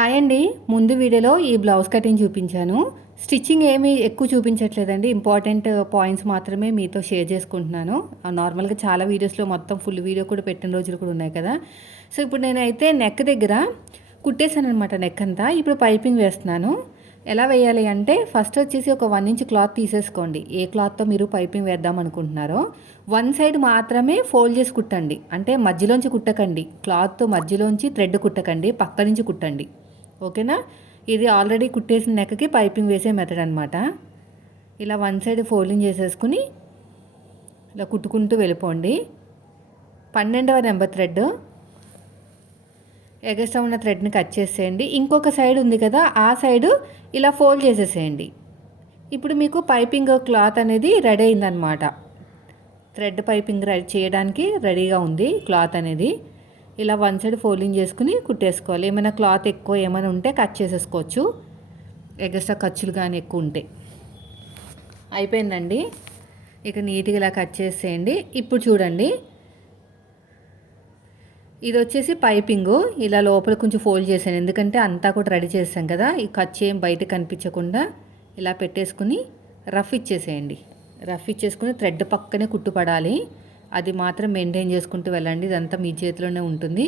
Hi అండి. ముందు వీడియోలో ఈ బ్లౌజ్ కటింగ్ చూపించాను. స్టిచ్చింగ్ ఏమీ ఎక్కువ చూపించట్లేదండి. ఇంపార్టెంట్ పాయింట్స్ మాత్రమే మీతో షేర్ చేసుకుంటున్నాను. నార్మల్‌గా చాలా వీడియోస్‌లో మొత్తం ఫుల్ వీడియో కూడా పెట్టిన రోజులు కూడా ఉన్నాయి కదా! సో, ఇప్పుడు నేనైతే నెక్ దగ్గర కుట్టేసాననమాట నెక్ అంతా. ఇప్పుడు పైపింగ్ వేస్తున్నాను. ఎలా వేయాలి అంటే ఫస్ట్ వచ్చేసి ఒక 1 ఇంచ్ క్లాత్ తీసేసుకోండి. ఏ క్లాత్‌తో మీరు పైపింగ్ వేద్దాం అనుకుంటున్నారో. వన్ సైడ్ మాత్రమే ఫోల్డ్ చేసి కుట్టండి. అంటే మధ్యలోంచి కుట్టకండి. Cloth మధ్యలోంచి thread కుట్టకండి. పక్క నుంచి కుట్టండి. ఓకేనా? ఇది ఆల్రెడీ కుట్టేసిన నెక్కకి పైపింగ్ వేసే మెథడ్ అనమాట. ఇలా వన్ సైడ్ ఫోల్డింగ్ చేసేసుకుని ఇలా కుట్టుకుంటూ వెళ్ళిపోండి. 12వ నెంబర్ థ్రెడ్ ఎగస్ట్రా ఉన్న థ్రెడ్ని కట్ చేసేయండి. ఇంకొక సైడ్ ఉంది కదా, ఆ సైడు ఇలా ఫోల్డ్ చేసేసేయండి. ఇప్పుడు మీకు పైపింగ్ క్లాత్ అనేది రెడీ అయిందనమాట. థ్రెడ్ పైపింగ్ రెడీ చేయడానికి రెడీగా ఉంది క్లాత్ అనేది. ఇలా వన్ సైడ్ ఫోల్డింగ్ చేసుకుని కుట్టేసుకోవాలి. ఏమైనా క్లాత్ ఎక్కువ ఏమైనా ఉంటే కట్ చేసేసుకోవచ్చు, ఎగస్ట్రా ఖర్చులు కానీ ఎక్కువ ఉంటే. అయిపోయిందండి. ఇక నీట్గా ఇలా కట్ చేసేయండి. ఇప్పుడు చూడండి, ఇది వచ్చేసి పైపింగు. ఇలా లోపల కొంచెం ఫోల్డ్ చేశాను, ఎందుకంటే అంతా కూడా రెడీ చేసాం కదా, ఈ ఖర్చు ఏం బయట కనిపించకుండా ఇలా పెట్టేసుకుని రఫ్ ఇచ్చేసేయండి. రఫ్ ఇచ్చేసుకుని థ్రెడ్ పక్కనే కుట్టుపడాలి. అది మాత్రం మెయింటైన్ చేసుకుంటూ వెళ్ళండి. ఇదంతా మీ చేతిలోనే ఉంటుంది.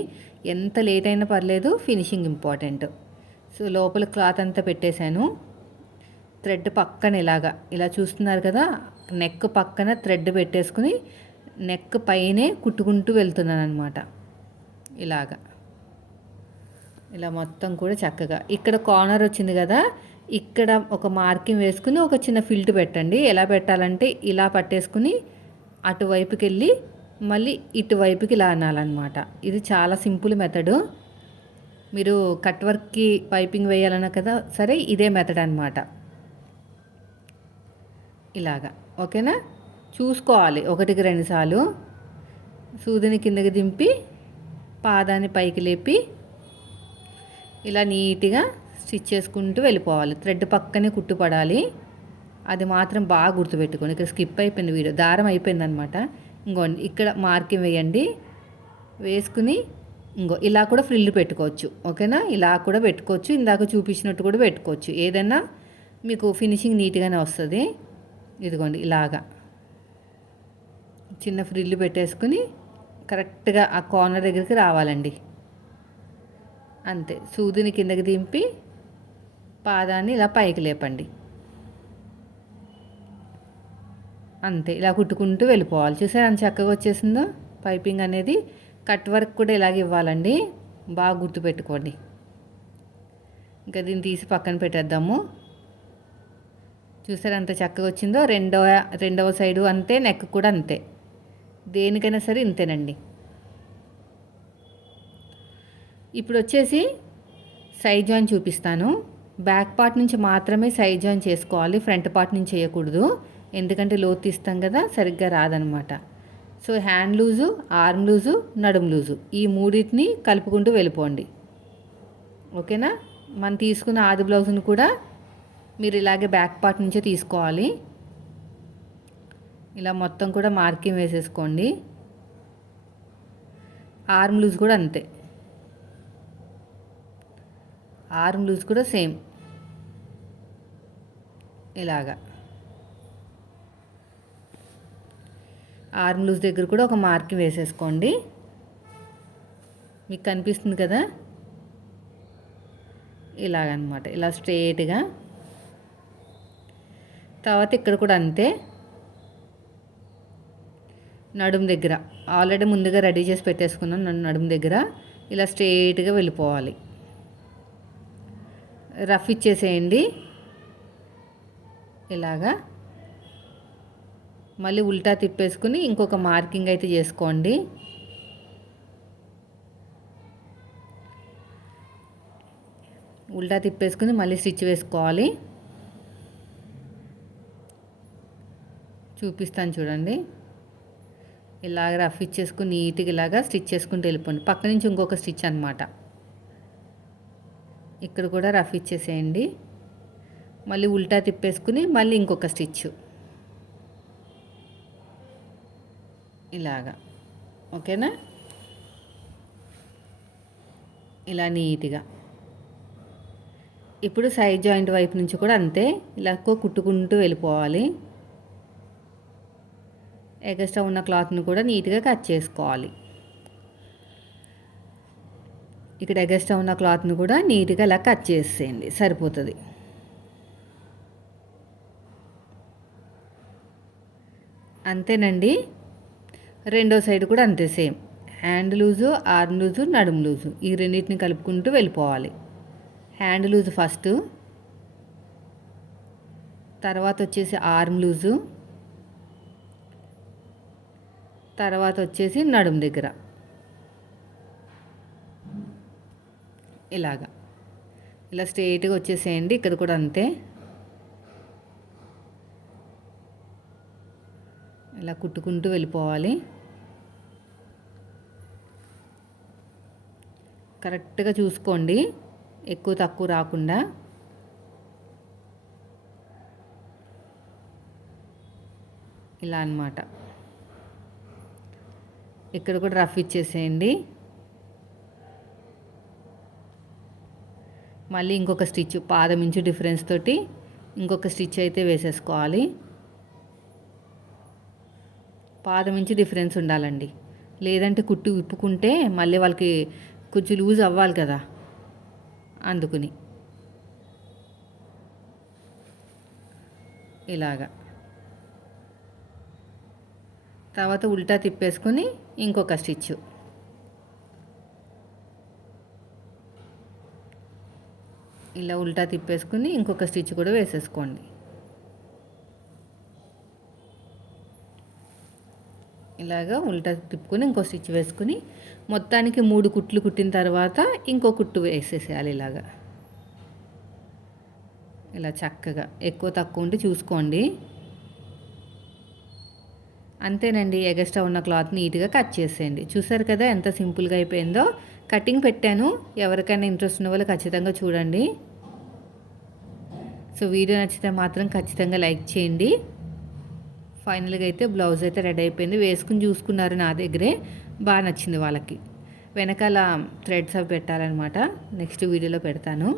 ఎంత లేట్ అయినా పర్లేదు, ఫినిషింగ్ ఇంపార్టెంట్. సో, లోపల క్లాత్ అంతా పెట్టేశాను. థ్రెడ్ పక్కన ఇలా చూస్తున్నారు కదా, నెక్ పక్కన థ్రెడ్ పెట్టేసుకుని నెక్ పైనే కుట్టుకుంటూ వెళ్తున్నాను అనమాట. ఇలా మొత్తం కూడా చక్కగా ఇక్కడ కార్నర్ వచ్చింది కదా, ఇక్కడ ఒక మార్కింగ్ వేసుకుని ఒక చిన్న ఫిల్ట్ పెట్టండి. ఎలా పెట్టాలంటే ఇలా పట్టేసుకుని అటువైపుకి వెళ్ళి మళ్ళీ ఇటువైపుకి ఇలా అనాలన్నమాట. ఇది చాలా సింపుల్ మెథడు. మీరు కట్ వర్క్కి పైపింగ్ వేయాలన్నా కదా సరే, ఇదే మెథడ్ అనమాట. ఓకేనా? చూసుకోవాలి 1-2 సార్లు. సూదిని కిందకి దింపి పాదాన్ని పైకి లేపి ఇలా నీట్గా స్టిచ్ చేసుకుంటూ వెళ్ళిపోవాలి. థ్రెడ్ పక్కనే కుట్టుపడాలి. అది మాత్రం బాగా గుర్తుపెట్టుకోండి. ఇక్కడ స్కిప్ అయిపోయింది వీడియో, దారం అయిపోయిందనమాట. ఇంకోండి, ఇక్కడ మార్కింగ్ వేయండి. వేసుకుని ఇలా కూడా ఫ్రిల్ పెట్టుకోవచ్చు. ఓకేనా? ఇలా కూడా పెట్టుకోవచ్చు, ఇందాక చూపించినట్టు కూడా పెట్టుకోవచ్చు. ఏదైనా మీకు ఫినిషింగ్ నీట్గానే వస్తుంది. ఇదిగోండి, చిన్న ఫ్రిల్ పెట్టేసుకుని కరెక్ట్గా ఆ కార్నర్ దగ్గరికి రావాలండి. అంతే. సూదిని కిందకి దింపి పాదాన్ని ఇలా పైకి లేపండి. అంతే. ఇలా కుట్టుకుంటూ వెళ్ళిపోవాలి. చూసారా అంత చక్కగా వచ్చేసిందో పైపింగ్ అనేది. కట్ వర్క్ కూడా ఇలాగే ఇవ్వాలండి. బాగా గుర్తుపెట్టుకోండి. ఇంకా దీన్ని తీసి పక్కన పెట్టేద్దాము. చూసారా అంత చక్కగా వచ్చిందో. రెండవ సైడు అంతే, నెక్ కూడా అంతే. దేనికైనా సరే ఇంతేనండి. ఇప్పుడు వచ్చేసి సైడ్ జాయిన్ చూపిస్తాను. బ్యాక్ పార్ట్ నుంచి మాత్రమే సైడ్ జాయిన్ చేసుకోవాలి, ఫ్రంట్ పార్ట్ నుంచి చేయకూడదు. ఎందుకంటే లోతు తీస్తాం కదా, సరిగ్గా రాదనమాట. So, hand loose, arm loose, నడుము లూజు, ఈ మూడింటిని కలుపుకుంటూ వెళ్ళిపోండి. ఓకేనా? మనం తీసుకున్న ఆది బ్లౌజ్ని కూడా మీరు ఇలాగే బ్యాక్ పార్ట్ నుంచే తీసుకోవాలి. ఇలా మొత్తం కూడా మార్కింగ్ వేసేసుకోండి. ఆర్మ్ లూజ్ కూడా అంతే. ఆర్మ్ లూజ్ కూడా సేమ్ ఆర్మ్ లూజ్ దగ్గర కూడా ఒక మార్కింగ్ వేసేసుకోండి. మీకు కనిపిస్తుంది కదా, ఇలాగనమాట. ఇలా స్ట్రైట్గా. తర్వాత ఇక్కడ కూడా అంతే. నడుము దగ్గర ఆల్రెడీ ముందుగా రెడీ చేసి పెట్టేసుకున్నాను. నడుము దగ్గర ఇలా స్ట్రైట్గా వెళ్ళిపోవాలి. రఫ్ ఇచ్చేసేయండి. మళ్ళీ ఉల్టా తిప్పేసుకుని ఇంకొక మార్కింగ్ అయితే చేసుకోండి. ఉల్టా తిప్పేసుకుని మళ్ళీ స్టిచ్ వేసుకోవాలి. చూపిస్తాను చూడండి. రఫ్ ఇచ్చేసుకుని నీట్గా స్టిచ్ చేసుకుంటూ వెళ్ళిపోండి. పక్క నుంచి ఇంకొక స్టిచ్ అనమాట. ఇక్కడ కూడా రఫ్ ఇచ్చేసేయండి. మళ్ళీ ఉల్టా తిప్పేసుకుని మళ్ళీ ఇంకొక స్టిచ్. ఓకేనా? ఇలా నీట్గా ఇప్పుడు సైడ్ జాయింట్ వైపు నుంచి కూడా అంతే, ఇలా కుట్టుకుంటూ వెళ్ళిపోవాలి. ఎక్స్ట్రా ఉన్న క్లాత్ని కూడా నీట్గా కట్ చేసుకోవాలి. ఇక్కడ ఎక్స్ట్రా ఉన్న క్లాత్ని కూడా నీట్గా ఇలా కట్ చేసేయండి, సరిపోతుంది. అంతేనండి. రెండో సైడ్ కూడా అంతే same. Hand loose, arm loose, నడుము లూజు ఈ రెండింటిని కలుపుకుంటూ వెళ్ళిపోవాలి. హ్యాండ్ లూజు ఫస్ట్, తర్వాత వచ్చేసి ఆర్మ్ లూజు, తర్వాత వచ్చేసి నడుము దగ్గర ఇలా స్ట్రైట్గా వచ్చేసేయండి. ఇక్కడ కూడా అంతే, ఇలా కుట్టుకుంటూ వెళ్ళిపోవాలి. కరెక్ట్గా చూసుకోండి, ఎక్కువ తక్కువ రాకుండా. ఇలా అన్నమాట. ఇక్కడ కూడా రఫ్ ఇచ్చేసేయండి. మళ్ళీ ఇంకొక స్టిచ్ పాదం ఇంచు డిఫరెన్స్ తోటి ఇంకొక స్టిచ్ అయితే వేసేసుకోవాలి. పాదం ఇంచు డిఫరెన్స్ ఉండాలండి, లేదంటే కుట్టు విప్పుకుంటే మళ్ళీ వాళ్ళకి కొంచెం లూజ్ అవ్వాలి కదా, అందుకుని ఇలాగా. తర్వాత ఉల్టా తిప్పేసుకొని ఇంకొక స్టిచ్, ఇలా ఉల్టా తిప్పేసుకుని ఇంకొక స్టిచ్ కూడా వేసేసుకోండి. ఇలాగా ఉల్టా తిప్పుకొని ఇంకో స్టిచ్ వేసుకుని మొత్తానికి 3 కుట్లు కుట్టిన తర్వాత ఇంకో కుట్టు వేసేసేయాలి. ఇలా చక్కగా, ఎక్కువ తక్కువ ఉంటే చూసుకోండి. అంతేనండి. ఎగస్ట్రా ఉన్న క్లాత్ నీట్గా కట్ చేసేయండి. చూసారు కదా ఎంత సింపుల్గా అయిపోయిందో. కటింగ్ పెట్టాను, ఎవరికైనా ఇంట్రెస్ట్ ఉన్న వాళ్ళు ఖచ్చితంగా చూడండి. సో వీడియో నచ్చితే మాత్రం ఖచ్చితంగా లైక్ చేయండి. ఫైనల్గా అయితే బ్లౌజ్ అయితే రెడీ అయిపోయింది. వేసుకుని చూసుకున్నారు నా దగ్గరే, బాగా నచ్చింది వాళ్ళకి. వెనకాల థ్రెడ్స్ అవి పెట్టాలన్నమాట, నెక్స్ట్ వీడియోలో పెడతాను.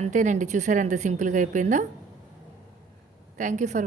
అంతేనండి, చూసారు ఎంత సింపుల్గా అయిపోయిందో. Thank you for